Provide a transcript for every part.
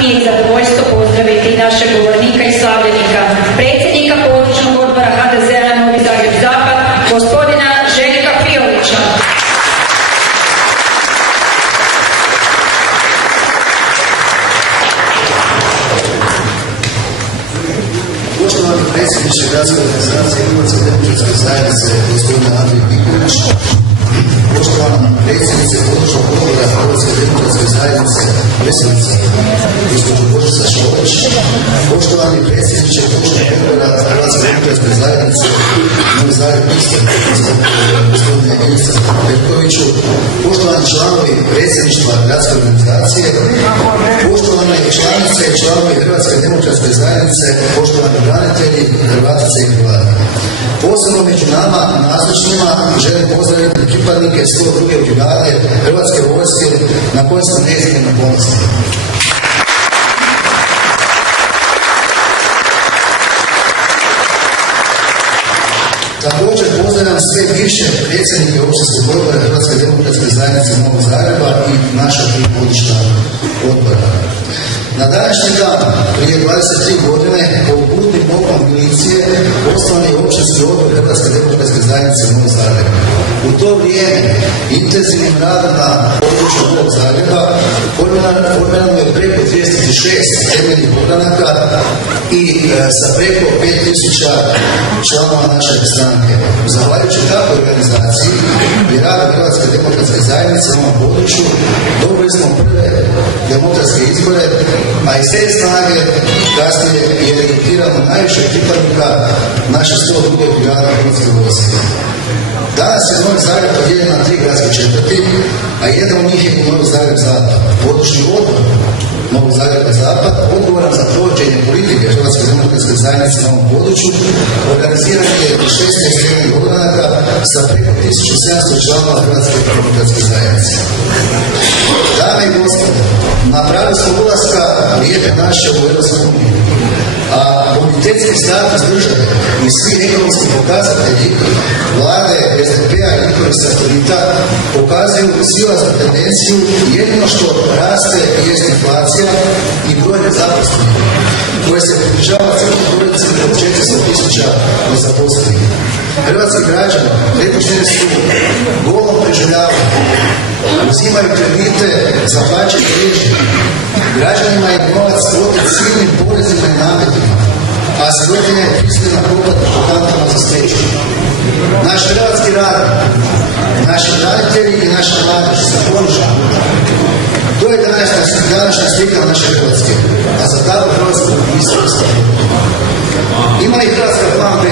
mi je zadovoljstvo pozdraviti našeg govornika i slavljenika, predsjednika područnog odbora HDZ-a Novi Zagreb Zapad, gospodina Željka Fiolića. Poštovani predsjedniče Gradske organizacije Hrvatske demokratske zajednice, gospodina Andrija Piković, poštovana predsjednice područnog odbora Hrvatske demokratske zajednice Veselica, gospođo Božica Šolić, poštovani predsjedniče područnog odbora Hrvatske demokratske zajednice Novi Zagreb gospodine Ivica Petkoviću, poštovani članovi predsjedništva Gradske organizacije, poštovane članice i članovi Hrvatske demokratske zajednice, poštovani branitelji, Hrvatice i Hrvati. Posebno među nama nazočnima želim pozdraviti pripadnike 102. brigade Hrvatske vojske na koje smo neizmjerno ponosni. Također pozdravljam sve bivše predsjednike općinskog odbora Hrvatske demokratske zajednice Novog Zagreba i naša tri područna odbora. Na današnji dan, prije 23 godine, pod budnim okom milicije, osnovan je općinski odbor Hrvatske demokratske zajednice Novog Zagreba. U to vrijeme, intenzivnim radom na području Novog Zagreba, formirano je preko 206 temeljnih ogranaka i sa preko 5000 članova naše stranke. Zahvaljujući takvoj organizaciji i radu Hrvatske demokratske zajednice na ovom području, dobili smo prve demokratske izbore, a iz te snage kasnije je regrutirano najviše pripadnika naše 102. brigade Hrvatske vojske. Danas je Novi Zagreb podijeljen na 3 gradske četvrti, a jedan od njih je Novi Zagreb Zapad. Područni odbor Novog Zagreba Zapad, odgovoran za provođenje politike Hrvatske demokratske zajednice na ovom području, organiziran je 16 temeljnih ogranaka sa preko 1700 članova Hrvatske demokratske zajednice. Dame i gospodo, na pragu smo ulaska Lijepe naše u Europsku uniju, a bonitetski status države i svi ekonomski pokazatelji vlade SDP-a i njihovih satelita pokazuju silaznu tendenciju. Jedino što raste jest inflacija i broj nezaposlenih, koje se približava crnom brojci od 400.000 nezaposlenih. Hrvatski građani prepušteni su golom preživljavanju, uzimaju kredite za plaćanje liječnika. Građanima je novac otet silnim porezima i nametima, a sirotinja je prisiljena propati po kantama za stečaj. Naš hrvatski rad, naši branitelji i naša mladež su poniženi. To je današnja slika naše Hrvatske, a za takvu Hrvatsku nismo ostali. Ima li Hrvatska plan B?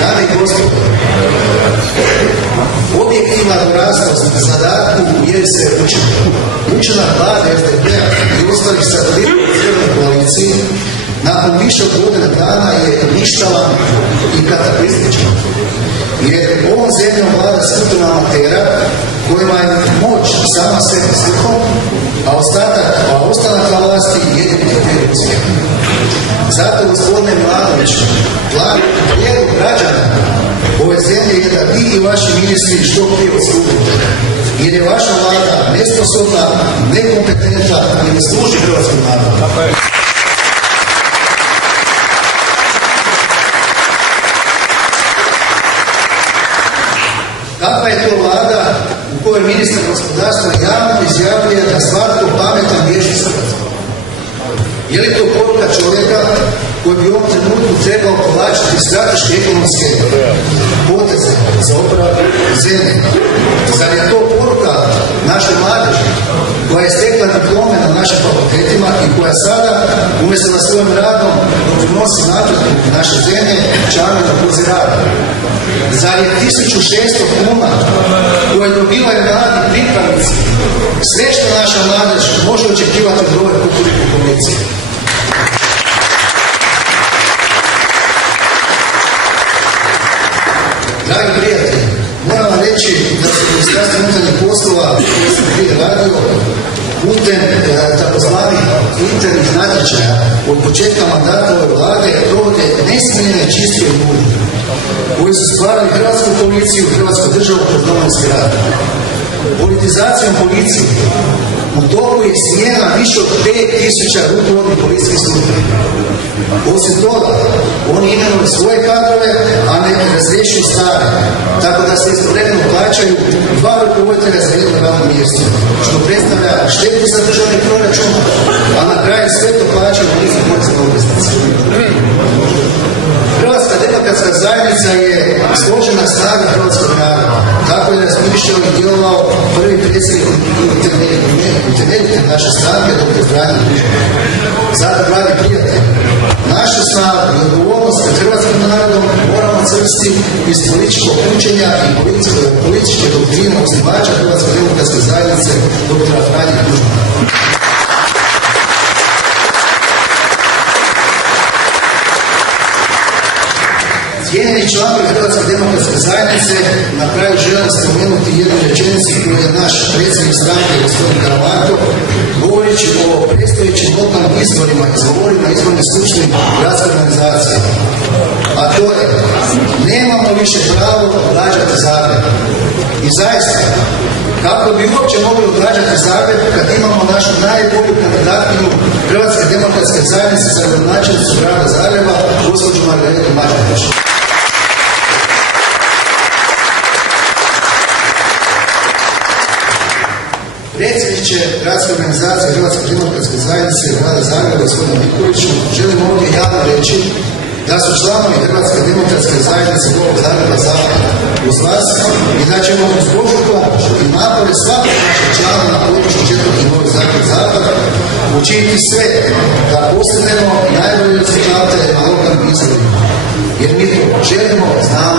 Dame i gospodo, objektivna doraslost zadatku jer se učinak vlade SDP-a i ostalih satelita u cijeloj koaliciji nakon više od godina dana je ništavan i kataklizmičan. Jer ovom zemljom vlada skupina amatera kojima je moć sama sebi slikom, a ostanak na vlasti jedini kriterij uspjeha. Zato, gospodine Milanoviću, prijedlog građana ove zemlje je da vi i vaši ministri što prije odstupite, jer je vaša vlada nesposobna, nekompetentna i ne služi hrvatskom narodu. Kakva je to vlada u kojoj ministar gospodarstva javno izjavljuje da svatko pametan riješi s Hrvatskom? Je li to poruka čovjeka koji bi u ovom trenutku trebao povlačiti strateške ekonomske poteze za oporavak zemlje? Zar je to poruka naše mladeži koja je stekla diplome na našim fakultetima i koja sada umjesto da svojim radom doprinosi napretku naše zemlje članovi na burzi rada? Zar je 1600 kuna koje dobivaju mladi pripravnici sve što naša mladež može očekivati od ove Kukuriku koalicije? Dragi prijatelji, moram vam reći da su Ministarstvo unutarnjih poslova koji su prije radio putem takozvanih internih natječaja od početka mandata ove vlade provode nesmiljene čistke ljudi koji su stvarali hrvatsku policiju, hrvatsku državu kroz Domovinski rat. Politizacijom policije U toku je smjena više od 5000 rukovodnih policijskih službenika. Osim toga, oni imenuju svoje kadrove, a ne razrješuju stare. Tako da se istovremeno plaćaju 2 rukovoditelja za jedno radno mjesto, što predstavlja štetu za državni proračun, a na kraju sve to plaćaju nizu porezne obveznice. Hrvatska demokratska zajednica je složena snaga hrvatskog naroda. Tako je razmišljao i djelovao prvi predsjednik utemeljitelj naše stranke, dr. Franjo Tuđman. Zato, dragi prijatelji, našu snagu i odgovornost pred hrvatskim narodom moramo crpsti iz političkog učenja i političke doktrine osnivača Hrvatske demokratske zajednice, dr. Franjo Tuđmana. Cijenjeni članovi Hrvatske demokratske zajednice, na kraju želim spomenuti jednu rečenicu koju je naš predsjednik stranke, gospodin Karamarko, govoreći o predstojećim lokalnim izborima, izgovorio na izbornoj skupštini gradske organizacije. A to je, nemamo više pravo odgađati Zagreb. I zaista, kako bi uopće mogli odgađati Zagreb kad imamo našu najbolju kandidatkinju Hrvatske demokratske zajednice za gradonačelnicu grada Zagreba, gospođu Margaretu Mađarić. Predsjedniče gradske organizacije Hrvatske demokratske zajednice grada Zagreba, gospodina Mikuliću, želim ovdje javno reći da su članovi Hrvatske demokratske zajednice Novog Zagreba Zapad uz vas i da ćemo uz Božju pomoć i napore svakog našeg člana na području 4. Novi Zagreb Zapad učiniti sve da postignemo najbolje rezultate na lokalnim izborima. Jer mi to želimo, znamo